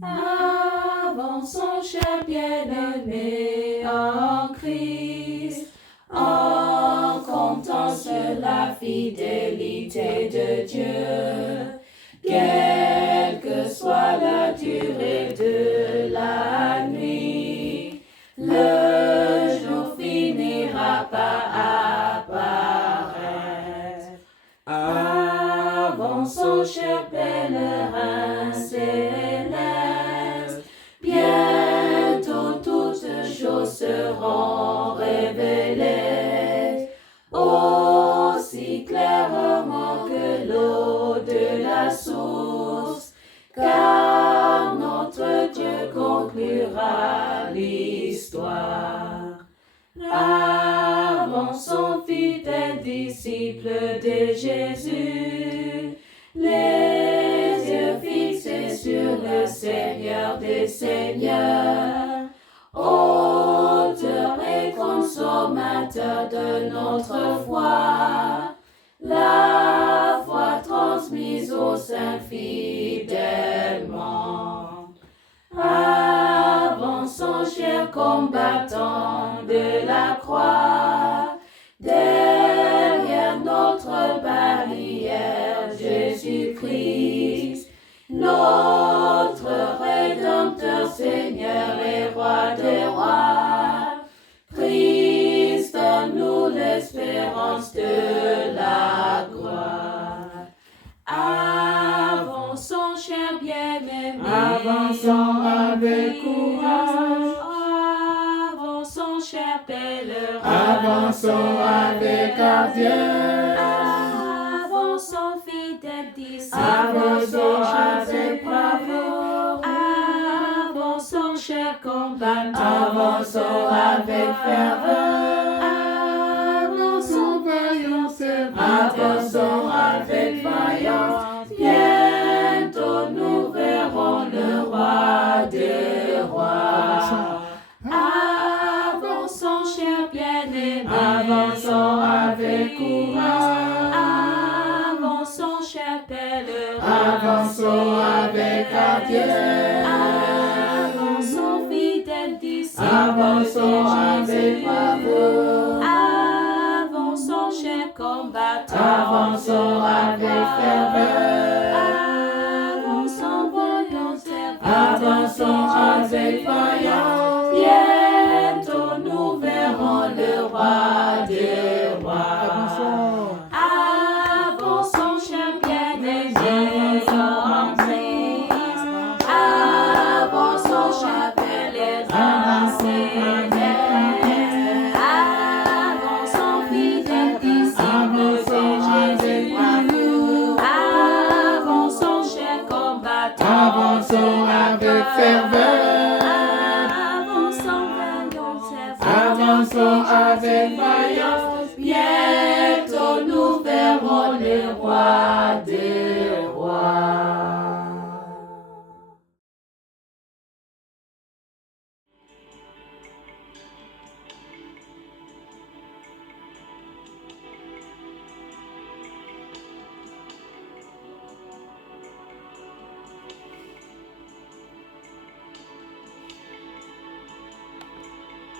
Avançons, chers bien-aimés en Christ, en comptant sur la fidélité de Dieu, quelle que soit la durée de la nuit, le jour finira par apparaître. Avançons, chers pèlerins célestes, bientôt toutes choses seront révélées, aussi clairement que l'eau de la source, car notre Dieu conclura l'histoire. Avançons, fidèles disciples de Jésus, les yeux fixés sur le Seigneur des Seigneurs, auteur et consommateur de notre foi, la foi transmise aux saints fidèlement. Avançons, chers combattants de la croix, derrière notre barrière, Jésus-Christ, notre Rédempteur, Seigneur et Roi des rois. Christ en nous l'espérance de la gloire. Avançons, chers bien-aimés. Avançons avec courage. Avançons, chers pèlerins. Avançons avec ardeur. Avançons, fidèles disciples. Avançons avec bravoure. Avançons, chers combattants. Avançons avec ferveur. Avançons, vaillants serviteurs. avançons avec vaillance. Bientôt nous verrons le roi des rois. Avançons, chers bien-aimés. Avançons avec courage. Avançons, chers pèlerins. Avançons avec ardeur. Avançons, fidèles disciples. Avançons de avec Jésus. bravoure. Avançons, chers combattants. Avançons avec ferveur. Avançons, voyons serviteurs. Avançons avec vaillance. Bientôt nous verrons le roi des rois. Avançons, chers bien-aimés en Christ. Avançons, chers pèlerins célestes. Avançons, fidèles disciples de Jésus. Avançons, chers combattants. Avançons avec ferveur. Avançons, vaillants serviteurs. Avançons avec vaillance. Bientôt nous verrons le roi des rois.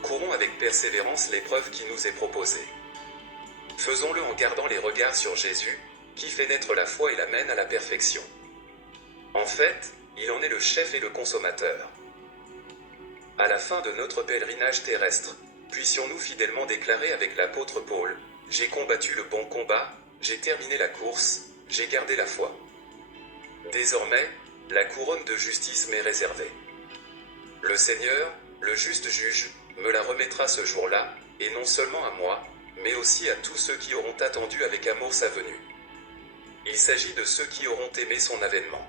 Courons avec persévérance l'épreuve qui nous est proposée. Faisons-le en gardant les regards sur Jésus, qui fait naître la foi et la mène à la perfection. En fait, il en est le chef et le consommateur. À la fin de notre pèlerinage terrestre, puissions-nous fidèlement déclarer avec l'apôtre Paul, « J'ai combattu le bon combat, j'ai terminé la course, j'ai gardé la foi. » Désormais, la couronne de justice m'est réservée. Le Seigneur, le juste juge, me la remettra ce jour-là, et non seulement à moi, mais aussi à tous ceux qui auront attendu avec amour sa venue. Il s'agit de ceux qui auront aimé son avènement.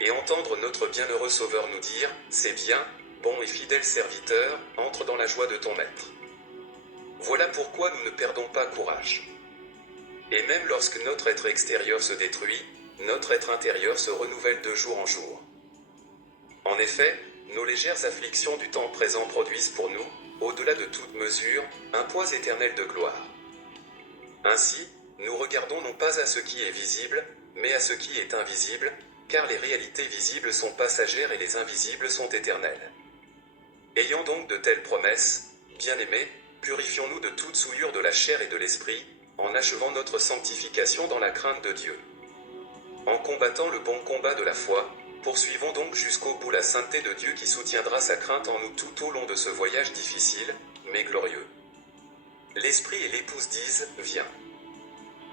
Et entendre notre bienheureux Sauveur nous dire, « C'est bien, bon et fidèle serviteur, entre dans la joie de ton maître. » Voilà pourquoi nous ne perdons pas courage. Et même lorsque notre être extérieur se détruit, notre être intérieur se renouvelle de jour en jour. En effet, nos légères afflictions du temps présent produisent pour nous, au-delà de toute mesure, un poids éternel de gloire. Ainsi, nous regardons non pas à ce qui est visible, mais à ce qui est invisible, car les réalités visibles sont passagères et les invisibles sont éternelles. Ayant donc de telles promesses, bien-aimés, purifions-nous de toute souillure de la chair et de l'esprit, en achevant notre sanctification dans la crainte de Dieu. En combattant le bon combat de la foi, poursuivons donc jusqu'au bout la sainteté de Dieu qui soutiendra sa crainte en nous tout au long de ce voyage difficile, mais glorieux. L'Esprit et l'épouse disent « Viens ».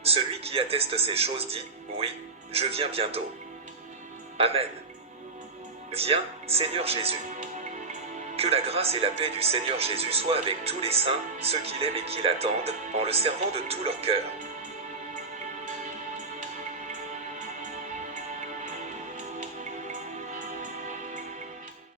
Celui qui atteste ces choses dit « Oui, je viens bientôt ». Amen. Viens, Seigneur Jésus. Que la grâce et la paix du Seigneur Jésus soient avec tous les saints, ceux qui l'aiment et qui l'attendent, en le servant de tout leur cœur.